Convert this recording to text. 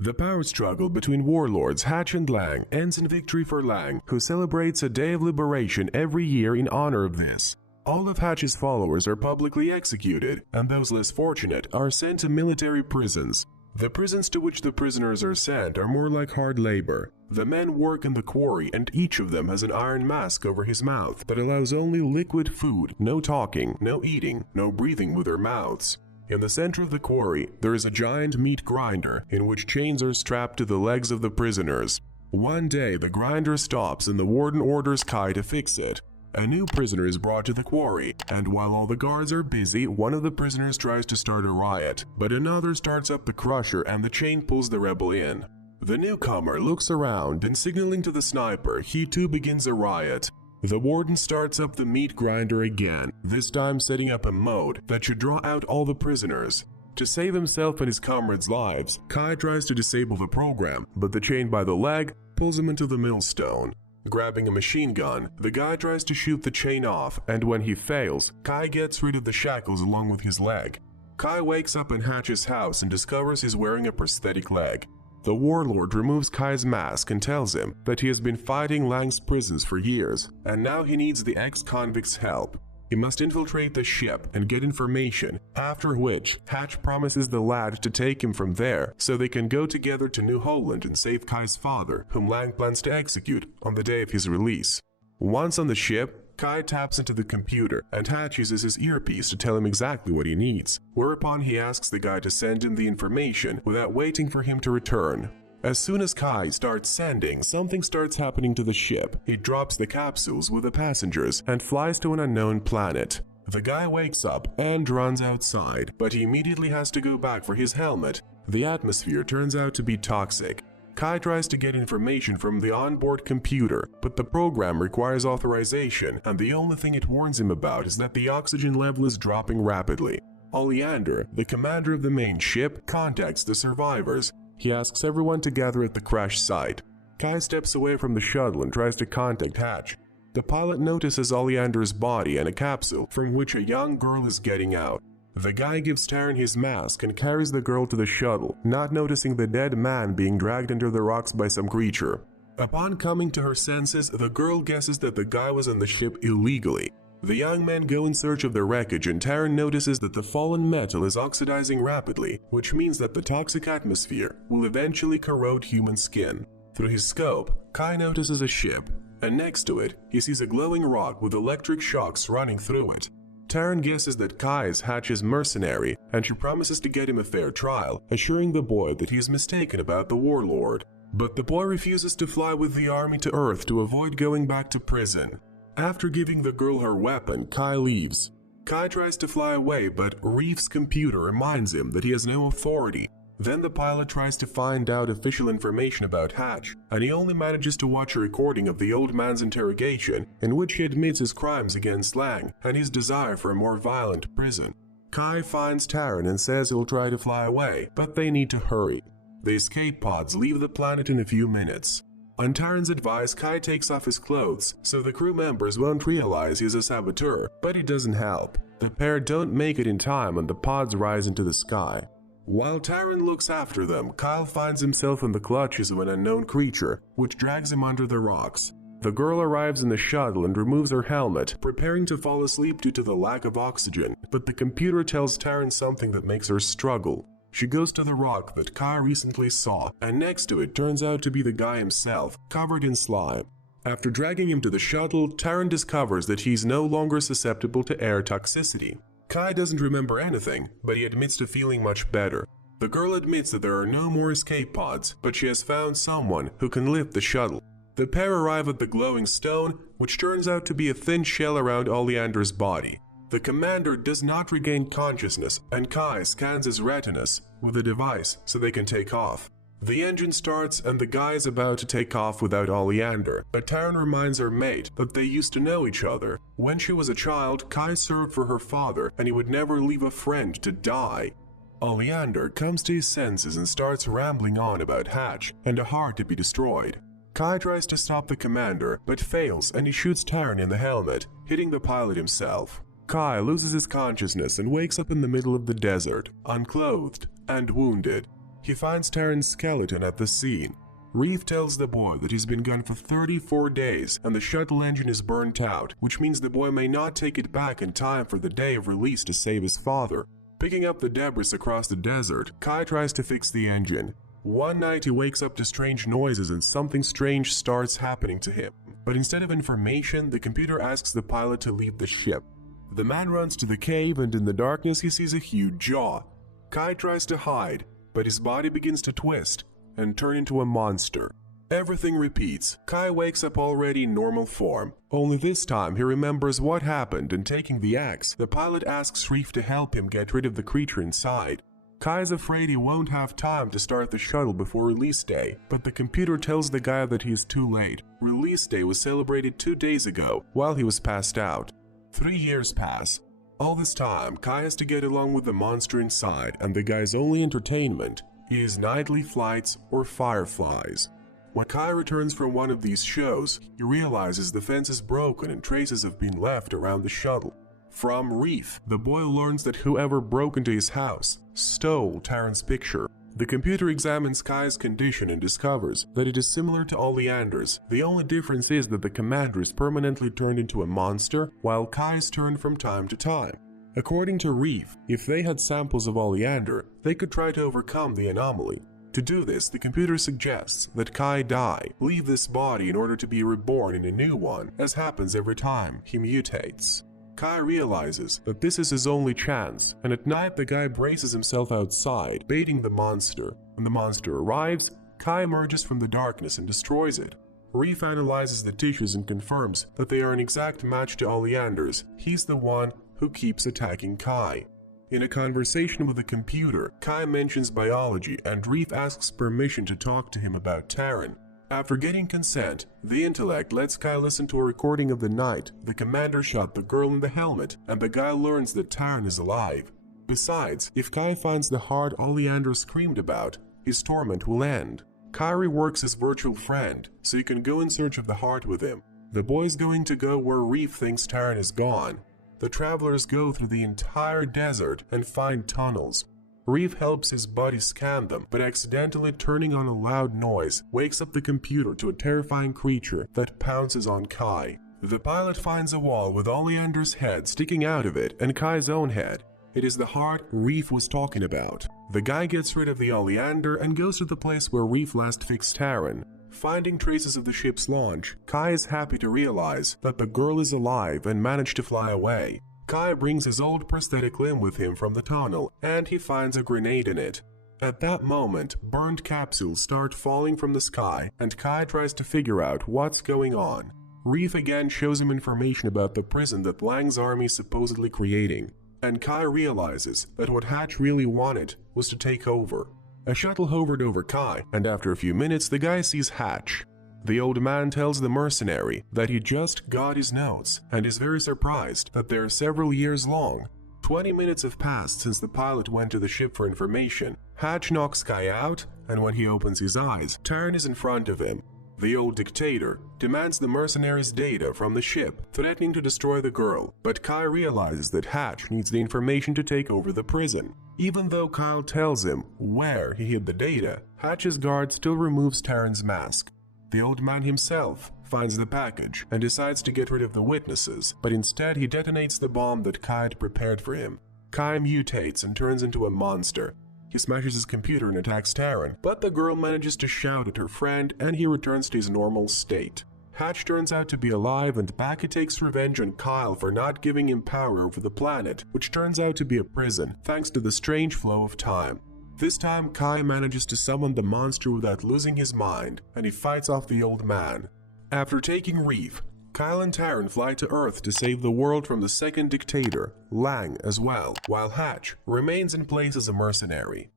The power struggle between warlords Hatch and Lang ends in victory for Lang, who celebrates a day of liberation every year in honor of this. All of Hatch's followers are publicly executed, and those less fortunate are sent to military prisons. The prisons to which the prisoners are sent are more like hard labor. The men work in the quarry, and each of them has an iron mask over his mouth that allows only liquid food, no talking, no eating, no breathing with their mouths. In the center of the quarry, there is a giant meat grinder in which chains are strapped to the legs of the prisoners. One day, the grinder stops and the warden orders Kai to fix it. A new prisoner is brought to the quarry, and while all the guards are busy, one of the prisoners tries to start a riot, but another starts up the crusher and the chain pulls the rebel in. The newcomer looks around and, signaling to the sniper, he too begins a riot. The warden starts up the meat grinder again, this time setting up a mode that should draw out all the prisoners. To save himself and his comrades' lives, Kai tries to disable the program, but the chain by the leg pulls him into the millstone. Grabbing a machine gun, the guy tries to shoot the chain off, and when he fails, Kai gets rid of the shackles along with his leg. Kai wakes up in Hatch's house and discovers he's wearing a prosthetic leg. The warlord removes Kai's mask and tells him that he has been fighting Lang's prisons for years, and now he needs the ex-convict's help. He must infiltrate the ship and get information, after which Hatch promises the lad to take him from there so they can go together to New Holland and save Kai's father, whom Lang plans to execute on the day of his release. Once on the ship, Kai taps into the computer and Hatch uses his earpiece to tell him exactly what he needs, whereupon he asks the guy to send him the information without waiting for him to return. As soon as Kai starts sending, something starts happening to the ship. He drops the capsules with the passengers and flies to an unknown planet. The guy wakes up and runs outside, but he immediately has to go back for his helmet. The atmosphere turns out to be toxic. Kai tries to get information from the onboard computer, but the program requires authorization, and the only thing it warns him about is that the oxygen level is dropping rapidly. Oleander, the commander of the main ship, contacts the survivors. He asks everyone to gather at the crash site. Kai steps away from the shuttle and tries to contact Hatch. The pilot notices Oleander's body and a capsule from which a young girl is getting out. The guy gives Taryn his mask and carries the girl to the shuttle, not noticing the dead man being dragged under the rocks by some creature. Upon coming to her senses, the girl guesses that the guy was on the ship illegally. The young men go in search of the wreckage, and Taryn notices that the fallen metal is oxidizing rapidly, which means that the toxic atmosphere will eventually corrode human skin. Through his scope, Kai notices a ship, and next to it, he sees a glowing rock with electric shocks running through it. Taryn guesses that Kai is Hatch's mercenary, and she promises to get him a fair trial, assuring the boy that he is mistaken about the warlord. But the boy refuses to fly with the army to Earth to avoid going back to prison. After giving the girl her weapon, Kai leaves. Kai tries to fly away, but Reeves' computer reminds him that he has no authority. Then the pilot tries to find out official information about Hatch, and he only manages to watch a recording of the old man's interrogation in which he admits his crimes against Lang and his desire for a more violent prison. Kai finds Taryn and says he'll try to fly away, but they need to hurry. The escape pods leave the planet in a few minutes. On Taryn's advice, Kai takes off his clothes, so the crew members won't realize he's a saboteur, but it doesn't help. The pair don't make it in time and the pods rise into the sky. While Taryn looks after them, Kyle finds himself in the clutches of an unknown creature, which drags him under the rocks. The girl arrives in the shuttle and removes her helmet, preparing to fall asleep due to the lack of oxygen, but the computer tells Taryn something that makes her struggle. She goes to the rock that Kai recently saw, and next to it turns out to be the guy himself, covered in slime. After dragging him to the shuttle, Taryn discovers that he's no longer susceptible to air toxicity. Kai doesn't remember anything, but he admits to feeling much better. The girl admits that there are no more escape pods, but she has found someone who can lift the shuttle. The pair arrive at the glowing stone, which turns out to be a thin shell around Oleander's body. The commander does not regain consciousness, and Kai scans his retinas with a device so they can take off. The engine starts and the guy is about to take off without Oleander, but Taryn reminds her mate that they used to know each other. When she was a child, Kai served for her father and he would never leave a friend to die. Oleander comes to his senses and starts rambling on about Hatch and a heart to be destroyed. Kai tries to stop the commander, but fails and he shoots Taryn in the helmet, hitting the pilot himself. Kai loses his consciousness and wakes up in the middle of the desert, unclothed and wounded. he finds Terran's skeleton at the scene. Reef tells the boy that he's been gone for 34 days and the shuttle engine is burnt out, which means the boy may not take it back in time for the day of release to save his father. Picking up the debris across the desert, Kai tries to fix the engine. One night he wakes up to strange noises and something strange starts happening to him. But instead of information, the computer asks the pilot to leave the ship. The man runs to the cave and in the darkness he sees a huge jaw. Kai tries to hide, but his body begins to twist and turn into a monster. Everything repeats. Kai wakes up already in normal form, only this time he remembers what happened and taking the axe, the pilot asks Reef to help him get rid of the creature inside. Kai is afraid he won't have time to start the shuttle before release day, but the computer tells the guy that he is too late. Release day was celebrated 2 days ago, while he was passed out. 3 years pass. All this time, Kai has to get along with the monster inside, and the guy's only entertainment is nightly flights or fireflies. When Kai returns from one of these shows, he realizes the fence is broken and traces have been left around the shuttle. From Reef, the boy learns that whoever broke into his house stole Terran's picture. The computer examines Kai's condition and discovers that it is similar to Oleander's. The only difference is that the commander is permanently turned into a monster, while Kai is turned from time to time. According to Reef, if they had samples of Oleander, they could try to overcome the anomaly. To do this, the computer suggests that Kai die, leave this body in order to be reborn in a new one, as happens every time he mutates. Kai realizes that this is his only chance, and at night the guy braces himself outside, baiting the monster. When the monster arrives, Kai emerges from the darkness and destroys it. Reef analyzes the tissues and confirms that they are an exact match to Oleander's. He's the one who keeps attacking Kai. In a conversation with the computer, Kai mentions biology and Reef asks permission to talk to him about Terran. After getting consent, the intellect lets Kai listen to a recording of the night the commander shot the girl in the helmet, and the guy learns that Terran is alive. Besides, if Kai finds the heart Oleander screamed about, his torment will end. Kai reworks his virtual friend, so he can go in search of the heart with him. The boy's going to go where Reef thinks Terran is gone. The travelers go through the entire desert and find tunnels. Reef helps his buddy scan them, but accidentally turning on a loud noise wakes up the computer to a terrifying creature that pounces on Kai. The pilot finds a wall with Oleander's head sticking out of it and Kai's own head. It is the heart Reef was talking about. The guy gets rid of the Oleander and goes to the place where Reef last fixed Terran. Finding traces of the ship's launch, Kai is happy to realize that the girl is alive and managed to fly away. Kai brings his old prosthetic limb with him from the tunnel, and he finds a grenade in it. At that moment, burned capsules start falling from the sky, and Kai tries to figure out what's going on. Reef again shows him information about the prison that Lang's army is supposedly creating, and Kai realizes that what Hatch really wanted was to take over. A shuttle hovered over Kai, and after a few minutes the guy sees Hatch. The old man tells the mercenary that he just got his notes and is very surprised that they're several years long. 20 minutes have passed since the pilot went to the ship for information. Hatch knocks Kai out, and when he opens his eyes, Terran is in front of him. The old dictator demands the mercenary's data from the ship, threatening to destroy the girl, but Kai realizes that Hatch needs the information to take over the prison. Even though Kyle tells him where he hid the data, Hatch's guard still removes Terran's mask. The old man himself finds the package and decides to get rid of the witnesses, but instead he detonates the bomb that Kai had prepared for him. Kai mutates and turns into a monster. He smashes his computer and attacks Terran, but the girl manages to shout at her friend and he returns to his normal state. Hatch turns out to be alive, and Baki takes revenge on Kyle for not giving him power over the planet, which turns out to be a prison, thanks to the strange flow of time. This time, Kai manages to summon the monster without losing his mind, and he fights off the old man. After taking Reef, Kyle and Terran fly to Earth to save the world from the second dictator, Lang, as well, while Hatch remains in place as a mercenary.